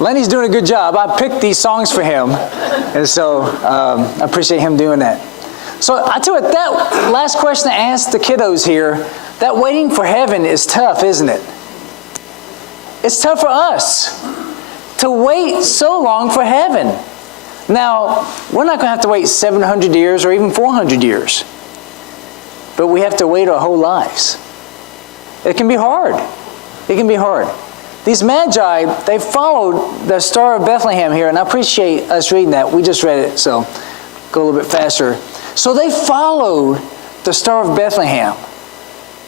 Lenny's doing a good job. I picked these songs for him, and so I appreciate him doing that. So I tell you what, that last question I asked the kiddos here, that waiting for heaven is tough, isn't it? It's tough for us to wait so long for heaven. Now, we're not going to have to wait 700 years or even 400 years. But we have to wait our whole lives. It can be hard. It can be hard. These magi, they followed the Star of Bethlehem here, and I appreciate us reading that. We just read it, so go a little bit faster. So they followed the Star of Bethlehem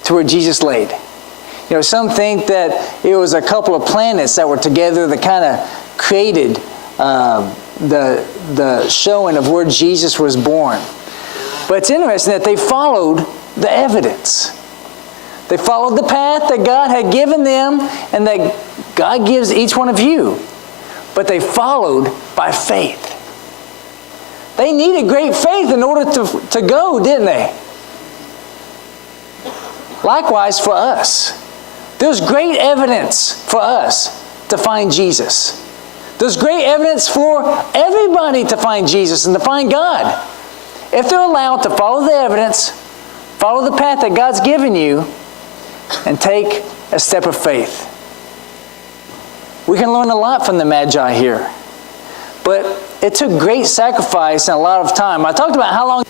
to where Jesus laid. You know, some think that it was a couple of planets that were together that kind of created the showing of where Jesus was born. But it's interesting that they followed the evidence. They followed the path that God had given them and that God gives each one of you. But they followed by faith. They needed great faith in order to go, didn't they? Likewise for us. There's great evidence for us to find Jesus. There's great evidence for everybody to find Jesus and to find God. If they're allowed to follow the evidence, follow the path that God's given you, and take a step of faith. We can learn a lot from the Magi here. But it took great sacrifice and a lot of time. I talked about how long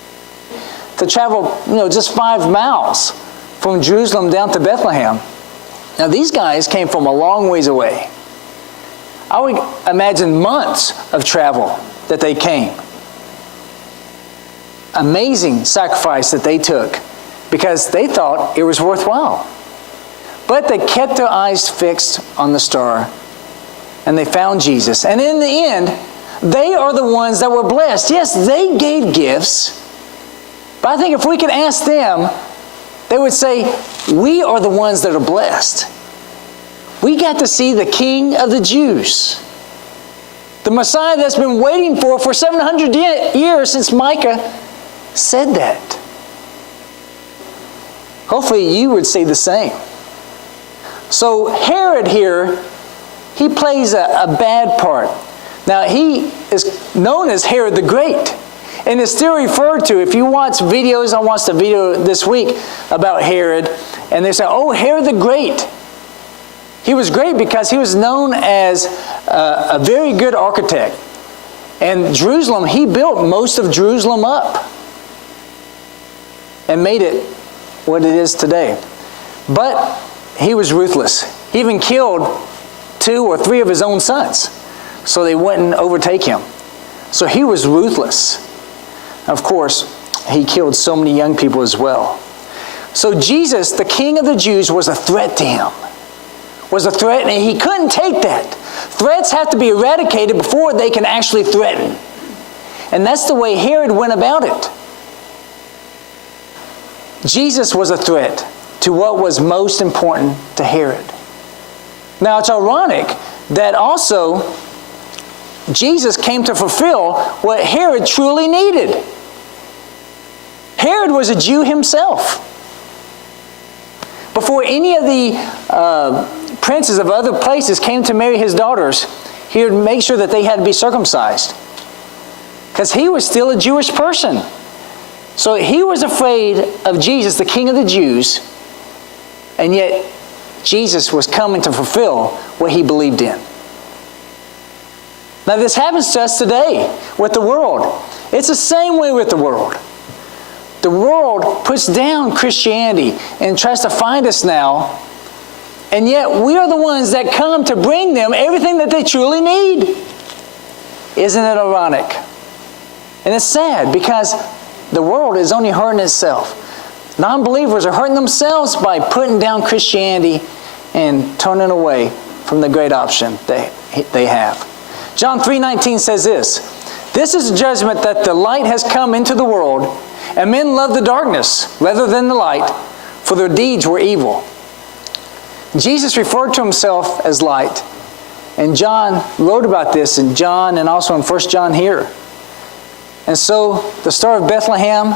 to travel, just 5 miles from Jerusalem down to Bethlehem. Now these guys came from a long ways away. I would imagine months of travel that they came. Amazing sacrifice that they took because they thought it was worthwhile. But they kept their eyes fixed on the star and they found Jesus. And in the end, they are the ones that were blessed. Yes, they gave gifts. But I think if we could ask them, they would say, we are the ones that are blessed. We got to see the King of the Jews. The Messiah that's been waiting for 700 years since Micah said that. Hopefully you would say the same. So Herod here, he plays a bad part. Now he is known as Herod the Great. And it's still referred to, if you watch videos, I watched a video this week about Herod, and they say, oh, Herod the Great. He was great because he was known as a very good architect. And Jerusalem, he built most of Jerusalem up and made it what it is today. But he was ruthless. He even killed 2 or 3 of his own sons so they wouldn't overtake him. So he was ruthless. Of course, he killed so many young people as well. So Jesus, the King of the Jews, was a threat to him. Was a threat, and he couldn't take that. Threats have to be eradicated before they can actually threaten. And that's the way Herod went about it. Jesus was a threat to what was most important to Herod. Now it's ironic that also Jesus came to fulfill what Herod truly needed. Herod was a Jew himself. Before any of the princes of other places came to marry his daughters, he would make sure that they had to be circumcised. Because he was still a Jewish person. So he was afraid of Jesus, the King of the Jews, and yet Jesus was coming to fulfill what he believed in. Now this happens to us today with the world. It's the same way with the world. The world puts down Christianity and tries to find us now, and yet we are the ones that come to bring them everything that they truly need. Isn't it ironic? And it's sad because the world is only hurting itself. Non-believers are hurting themselves by putting down Christianity and turning away from the great option they have. John 3:19 says this, "This is the judgment that the light has come into the world, and men love the darkness rather than the light, for their deeds were evil." Jesus referred to himself as light, and John wrote about this in John and also in 1 John here. And so the Star of Bethlehem,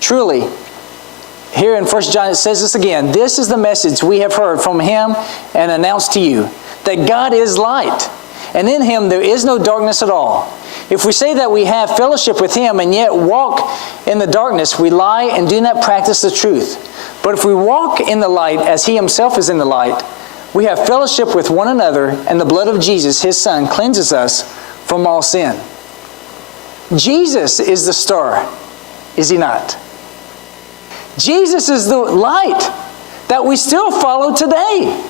truly, here in 1 John it says this again, "This is the message we have heard from him and announced to you, that God is light, and in Him there is no darkness at all. If we say that we have fellowship with Him and yet walk in the darkness, we lie and do not practice the truth. But if we walk in the light as He Himself is in the light, we have fellowship with one another, and the blood of Jesus, His Son, cleanses us from all sin. Jesus is the star, is He not? Jesus is the light that we still follow today.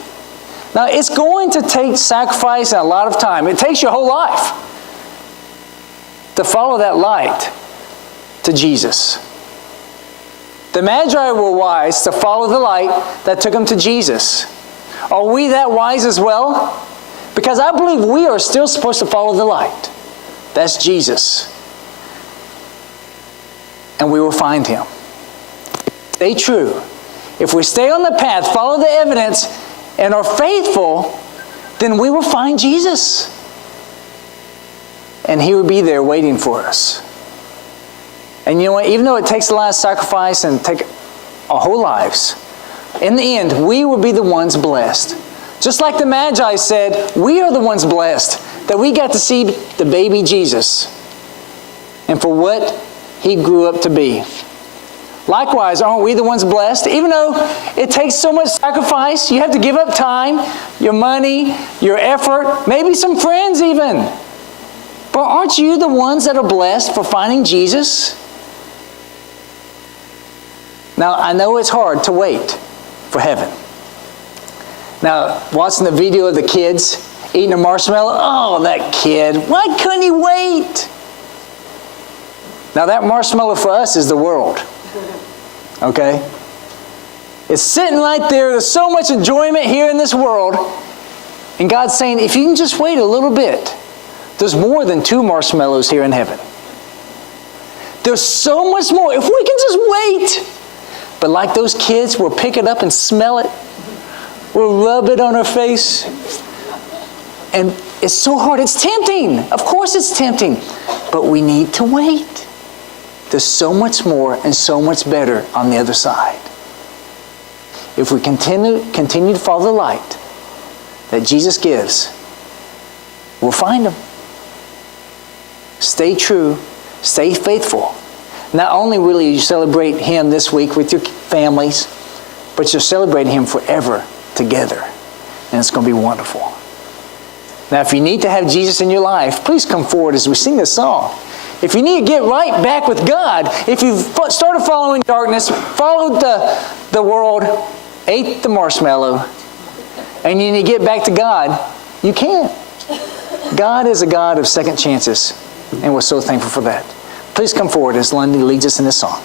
Now, it's going to take sacrifice and a lot of time. It takes your whole life to follow that light to Jesus. The Magi were wise to follow the light that took them to Jesus. Are we that wise as well? Because I believe we are still supposed to follow the light. That's Jesus. And we will find Him. Stay true. If we stay on the path, follow the evidence, and are faithful, then we will find Jesus. And He will be there waiting for us. And you know what? Even though it takes a lot of sacrifice and take our whole lives, in the end, we will be the ones blessed. Just like the Magi said, we are the ones blessed that we got to see the baby Jesus and for what He grew up to be. Likewise, aren't we the ones blessed? Even though it takes so much sacrifice, you have to give up time, your money, your effort, maybe some friends even. But aren't you the ones that are blessed for finding Jesus? Now, I know it's hard to wait for heaven. Now, watching the video of the kids eating a marshmallow, oh, that kid, why couldn't he wait? Now, that marshmallow for us is the world. Okay? It's sitting right there. There's so much enjoyment here in this world. And God's saying, if you can just wait a little bit, there's more than 2 marshmallows here in heaven. There's so much more. If we can just wait. But like those kids, we'll pick it up and smell it. We'll rub it on our face. And it's so hard. It's tempting. Of course it's tempting. But we need to wait. There's so much more and so much better on the other side. If we continue to follow the light that Jesus gives, we'll find Him. Stay true. Stay faithful. Not only will you celebrate Him this week with your families, but you'll celebrate Him forever together. And it's going to be wonderful. Now, if you need to have Jesus in your life, please come forward as we sing this song. If you need to get right back with God, if you've started following darkness, followed the world, ate the marshmallow, and you need to get back to God, you can. God is a God of second chances, and we're so thankful for that. Please come forward as Lundy leads us in this song.